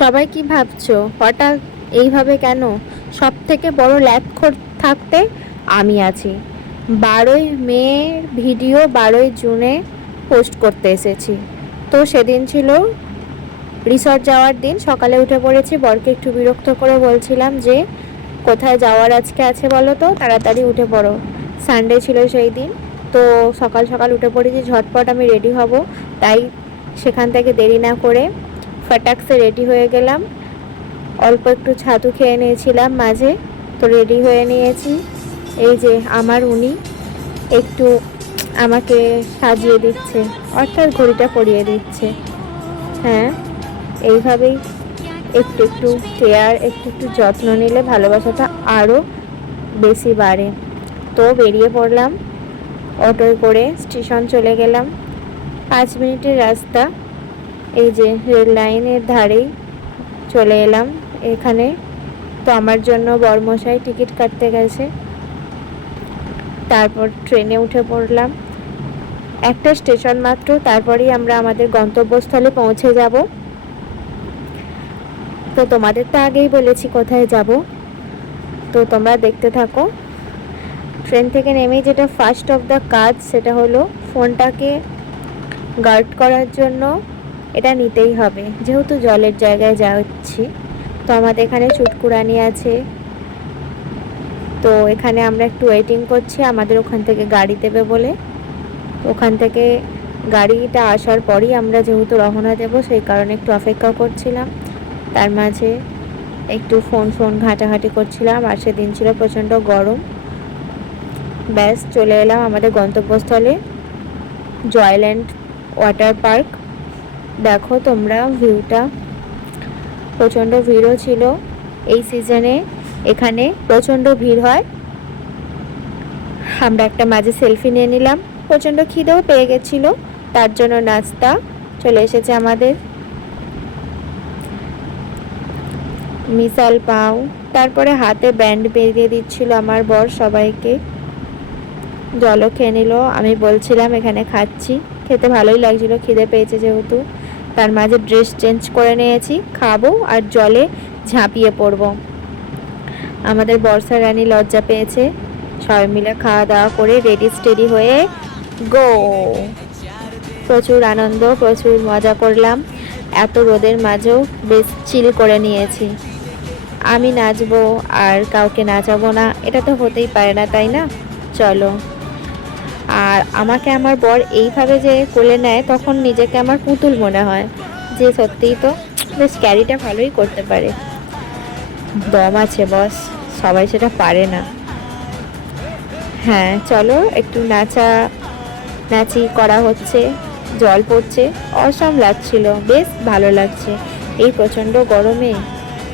সবাই কি ভাবছো হঠাৎ এইভাবে কেন? সব থেকে বড় ল্যাপখোর থাকতে আমি আছি। 12ই মে ভিডিও 12ই জুনে পোস্ট করতে এসেছি। তো সেদিন ছিল রিসর্ট যাওয়ার দিন। সকালে উঠে পড়েছি, বরকে একটু বিরক্ত করে বলছিলাম যে কোথায় যাওয়ার আজকে আছে বলো তো, তাড়াতাড়ি উঠে পড়ো। সানডে ছিল সেই দিন। তো সকাল সকাল উঠে পড়েছি, ঝটপট আমি রেডি হব। তাই সেখান থেকে দেরি না করে ফটাকসে রেডি হয়ে গেলাম। অল্প একটু ছাতু খেয়ে নিয়েছিলাম মাঝে। তো রেডি হয়ে নিয়েছি। এই যে আমার উনি একটু আমাকে সাজিয়ে দিচ্ছে, অর্থাৎ ঘড়িটা পরিয়ে দিচ্ছে। হ্যাঁ, এইভাবেই একটু একটু কেয়ার, একটু একটু যত্ন নিলে ভালোবাসাটা আরও বেশি বাড়ে। তো বেরিয়ে পড়লাম, অটোয় করে স্টেশন চলে গেলাম। 5 মিনিটের রাস্তা। এই যে রেল লাইনের ধারেই চলে এলাম এখানে। তো আমার জন্য বরমশাই টিকিট কাটতে গেছে। তারপর ট্রেনে উঠে পড়লাম। একটা স্টেশন মাত্র, তারপরেই আমরা আমাদের গন্তব্যস্থলে পৌঁছে যাব। তো তোমাদের তো আগেই বলেছি কোথায় যাব, তো তোমরা দেখতে থাকো। ট্রেন থেকে নেমেই যেটা ফার্স্ট অফ দ্য কাজ সেটা হলো ফোনটাকে গার্ড করার জন্য এটা নিতেই হবে, যেহেতু জলের জায়গায় যাচ্ছি। তো আমাদের এখানে চুটকুরানি আছে। তো এখানে আমরা একটু ওয়েটিং করছি, আমাদের ওখান থেকে গাড়ি দেবে বলে। ওখান থেকে গাড়িটা আসার পরই আমরা যেহেতু রওনা দেব, সেই কারণে একটু অপেক্ষা করছিলাম। তার মাঝে একটু ফোন ঘাঁটাঘাঁটি করছিলাম। আর সেদিন ছিল প্রচণ্ড গরম। ব্যাস চলে এলাম আমাদের গন্তব্যস্থলে, জয়ল্যান্ড ওয়াটার পার্ক। দেখো তোমরা ভিউটা, প্রচণ্ড ভিড়ও ছিল এই সিজনে। এখানে প্রচণ্ড ভিড় হয়। আমরা একটা মাঝে সেলফি নিয়ে নিলাম। প্রচণ্ড খিদেও পেয়ে গেছিলো, তার জন্য নাস্তা চলে এসেছে আমাদের, মিসাল পাও। তারপরে হাতে ব্যান্ড বেরিয়ে দিচ্ছিল আমার বর সবাইকে। জলও খেয়ে নিল। আমি বলছিলাম এখানে খাচ্ছি, খেতে ভালোই লাগছিল, খিদে পেয়েছে যেহেতু। তার মাঝে ড্রেস চেঞ্জ করে নিয়েছি, খাবো আর জলে ঝাঁপিয়ে পড়বো। আমাদের বর্ষা রানী লজ্জা পেয়েছে। সবাই মিলে খাওয়া দাওয়া করে রেডি স্টেডি হয়ে গো। প্রচুর আনন্দ, প্রচুর মজা করলাম। এত রোদের মাঝেও বেশ চিল করে নিয়েছি। আমি নাচবো আর কাউকে নাচাবো না, এটা তো হতেই পারে না, তাই না? চলো। আর আমাকে আমার বর এইভাবে যে কোলে নেয়, তখন নিজেকে আমার পুতুল মনে হয় যে সত্যিই তো বেশ ক্যারিটা ভালোই করতে পারে। দম আছে বস, সবাই সেটা পারে না। হ্যাঁ চলো, একটু নাচি করা হচ্ছে, জল পড়ছে, অসাম লাগছিল, বেশ ভালো লাগছে। এই প্রচণ্ড গরমে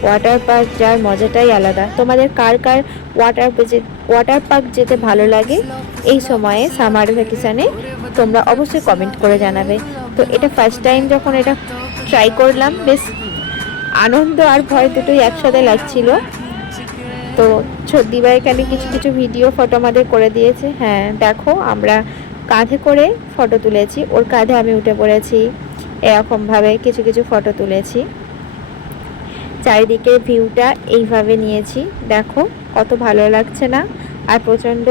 ওয়াটার পার্ক যাওয়ার মজাটাই আলাদা। তোমাদের কার কার ওয়াটার পার্ক যেতে ভালো লাগে এই সময়ে, সামার ভ্যাকেশানে, তোমরা অবশ্যই কমেন্ট করে জানাবে। তো এটা ফার্স্ট টাইম যখন এটা ট্রাই করলাম, বেশ আনন্দ আর ভয় দুটোই একসাথে লাগছিল। তো দিবা এখানে কিছু কিছু ভিডিও ফটো আমাদের করে দিয়েছে। হ্যাঁ দেখো, আমরা কাঁধে করে ফটো তুলেছি, ওর কাঁধে আমি উঠে পড়েছি, এরকমভাবে কিছু কিছু ফটো তুলেছি। চারিদিকের ভিউটা এইভাবে নিয়েছি, দেখো কত ভালো লাগছে না? আর প্রচণ্ড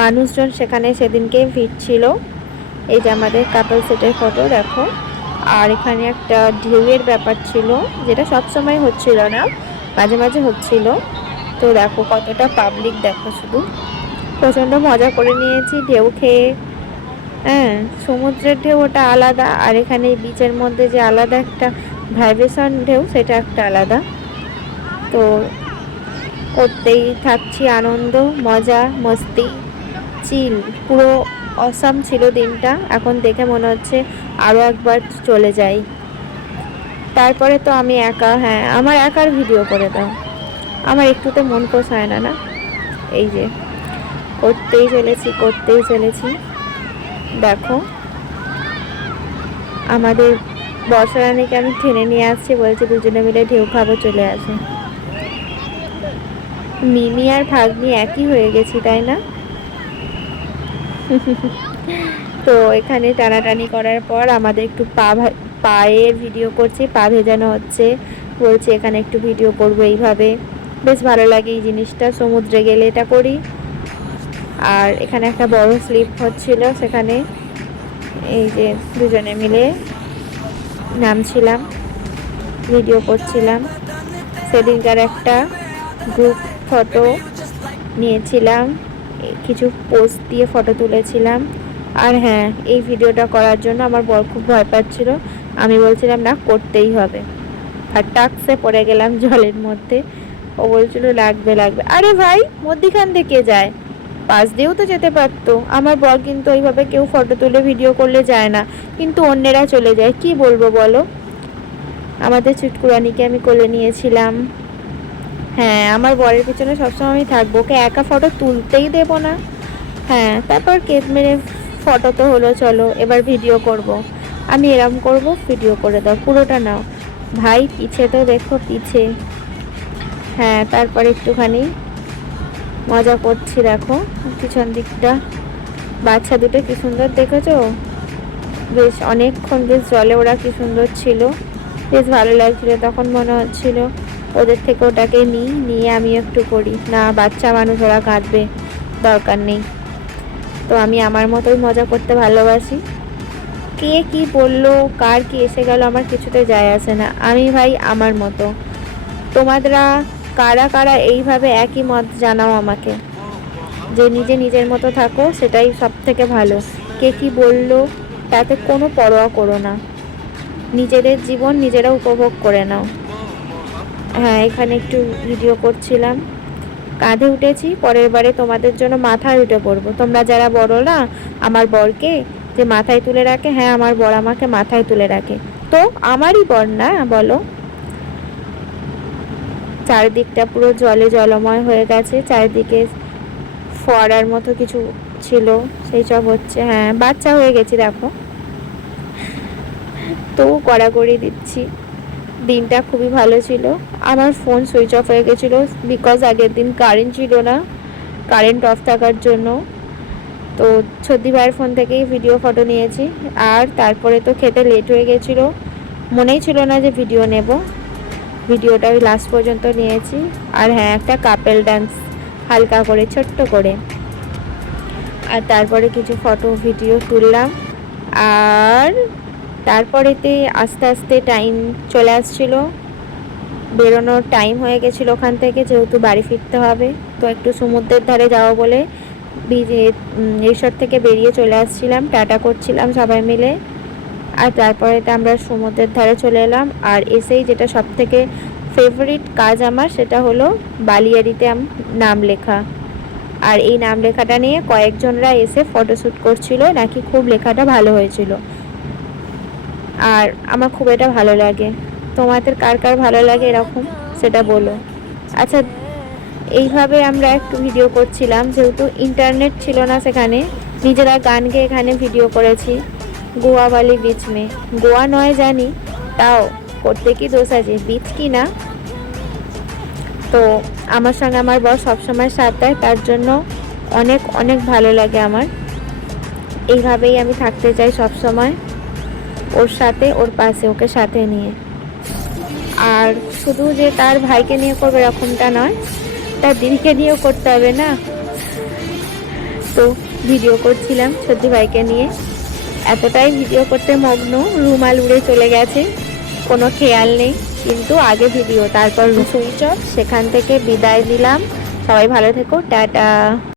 মানুষজন সেখানে সেদিনকে ভিড় ছিল। এই যে আমাদের কাপল সেটের ফটো দেখো। আর এখানে একটা ঢেউয়ের ব্যাপার ছিল, যেটা সবসময় হচ্ছিল না, মাঝে মাঝে হচ্ছিল। তো দেখো কতটা পাবলিক, দেখো শুধু। প্রচণ্ড মজা করে নিয়েছি ঢেউ খেয়ে। হ্যাঁ, সমুদ্রের ঢেউ ওটা আলাদা, আর এখানে বিচের মধ্যে যে আলাদা একটা ভাইব্রেশন ঢেউ, সেটা একটা আলাদা। তো করতেই থাকছি আনন্দ, মজা মস্তি, চিল, পুরো অসাম ছিল দিনটা। এখন দেখে মনে হচ্ছে আরও একবার চলে যাই। তারপরে তো আমি একা, হ্যাঁ আমার একার ভিডিও করে দাও, আমার একটুতে মন পোষায় না। এই যে করতেই চলেছি। দেখো আমাদের বর্ষা রানীকে আমি টেনে নিয়ে আসছি, বলছি দুজনে মিলে ঢেউ খাবো, চলে আসে। মিনি আর ভাগ্নি একই হয়ে গেছি, তাই না? তো এখানে টানাটানি করার পর আমাদের একটু পায়ের ভিডিও করছি, পা ভেজানো হচ্ছে, বলছি এখানে একটু ভিডিও করবো। এইভাবে বেশ ভালো লাগে এই জিনিসটা, সমুদ্রে গেলে এটা করি। আর এখানে একটা বড় স্লিপ হচ্ছিল, সেখানে এই যে দুজনে মিলে নামছিলাম, ভিডিও করছিলাম। সেদিনকার একটা গ্রুপ ফটো নিয়েছিলাম, কিছু পোস্ট দিয়ে ফটো তুলেছিলাম। আর হ্যাঁ, এই ভিডিওটা করার জন্য আমার বর খুব ভয় পাচ্ছিল, আমি বলছিলাম না, করতেই হবে। আর টাক্সে পড়ে গেলাম জলের মধ্যে, ও বলছিল লাগবে লাগবে। আরে ভাই, মধ্যিখান থেকে যায়, পাশ দিয়েও তো যেতে পারতো। আমার বর কিন্তু ওইভাবে কেউ ফটো তুলে ভিডিও করলে যায় না, কিন্তু অন্যেরা চলে যায়, কি বলবো বলো। আমাদের চুটকুরানিকে আমি কোলে নিয়েছিলাম। হ্যাঁ, আমার বরের পিছনে সবসময় আমি থাকবো, ওকে একা ফটো তুলতেই দেবো না। হ্যাঁ, তারপর কেট মেরে ফটো তো হলো, চলো এবার ভিডিও করব। আমি এরম করব, ভিডিও করে দাও, পুরোটা নাও। ভাই পিছে তো দেখো, পিছে। হ্যাঁ, তারপর একটুখানি মজা করছি, দেখো পিছন দিকটা। বাচ্চা দুটো কি সুন্দর দেখেছো, বেশ অনেকক্ষণ বেশ জলে ওরা কি সুন্দর ছিল, বেশ ভালো লাগছিল। তখন মনে হচ্ছিল ওদের থেকে ওটাকে নিয়ে আমি একটু করি, না বাচ্চা মানুষ, ওরা কাঁদবে, দরকার নেই। তো আমি আমার মতোই মজা করতে ভালোবাসি। কে কি বললো, কার কি এসে গেল, আমার কিছুতে যায় আসে না। আমি ভাই আমার মতো। তোমরা কারা কারা এইভাবে একই মত জানাও আমাকে, যে নিজের মতো থাকো, সেটাই সব থেকে ভালো। কে কি বললো তাতে কোনো পরোয়া করো না, নিজেদের জীবন নিজেরা উপভোগ করে নাও। হ্যাঁ, এখানে একটু ভিডিও করছিলাম, কাঁধে উঠেছি, পরের বারে তোমাদের জন্য মাথায় উঠে পড়বো। তোমরা যারা বড় না আমার বরকে যে মাথায় তুলে রাখে, হ্যাঁ আমার বর আমাকে মাথায় তুলে রাখে, তো আমারই বর না বলো। চারিদিকটা পুরো জলে জলময় হয়ে গেছে, চারিদিকে ফোয়ারার মতো কিছু ছিল, সেই সব হচ্ছে। হ্যাঁ, বাচ্চা হয়ে গেছি দেখো, তো গড়াগড়ি দিচ্ছি। দিনটা খুবই ভালো ছিল। আমার ফোন সুইচ অফ হয়ে গেছিলো, বিকজ আগের দিন কারেন্ট ছিল না, কারেন্ট অফ থাকার জন্য। তো ছদ্দি ভাইয়ের ফোন থেকেই ভিডিও ফটো নিয়েছি। আর তারপরে তো খেতে লেট হয়ে গেছিলো, মনেই ছিল না যে ভিডিও নেব, ভিডিওটা ওই লাস্ট পর্যন্ত নিয়েছি। আর হ্যাঁ, একটা কাপেল ডান্স হালকা করে, ছোট্ট করে। আর তারপরে কিছু ফটো ভিডিও তুললাম। আর তারপরেতে আস্তে আস্তে টাইম চলে আসছিলো, বেরোনোর টাইম হয়ে গেছিলো ওখান থেকে, যেহেতু বাড়ি ফিরতে হবে। তো একটু সমুদ্রের ধারে যাওয়া বলে রিসর্ট থেকে বেরিয়ে চলে আসছিলাম, টাটা করছিলাম সবাই মিলে। আর তারপরেতে আমরা সমুদ্রের ধারে চলে এলাম। আর এসেই যেটা সব থেকে ফেভারিট কাজ আমার, সেটা হলো বালিয়াড়িতে নাম লেখা। আর এই নাম লেখাটা নিয়ে কয়েকজনরা এসে ফটোশ্যুট করছিল, নাকি খুব লেখাটা ভালো হয়েছিল। আর আমার খুব এটা ভালো লাগে। তোমাদের কার কার ভালো লাগে এরকম, সেটা বলো। আচ্ছা, এইভাবে আমরা একটু ভিডিও করছিলাম, যেহেতু ইন্টারনেট ছিল না সেখানে, নিজেরা গান গেয়ে এখানে ভিডিও করেছি। গোয়া वाली बीच में, গোয়া নয় জানি, তাও করতে কি দোষ আছে, বিচ কি না। তো আমার সঙ্গে আমার বর সবসময় সাথ দেয়, তার জন্য অনেক অনেক ভালো লাগে আমার। এইভাবেই আমি থাকতে চাই সব সময়, ওর সাথে, ওর পাশে, ওকে সাথে নিয়ে। আর শুধু যে তার ভাইকে নিয়ে করবে এরকমটা নয়, তার দিদিকে নিয়েও করতে হবে না। তো ভিডিও করছিলাম সত্যি ভাইকে নিয়ে, এতটাই ভিডিও করতে মগ্ন, রুমাল উড়ে চলে গেছে, কোনো খেয়াল নেই। কিন্তু আগে ভিডিও, তারপর সুইচ অফ। সেখান থেকে বিদায় দিলাম, সবাই ভালো থেকো, টাটা।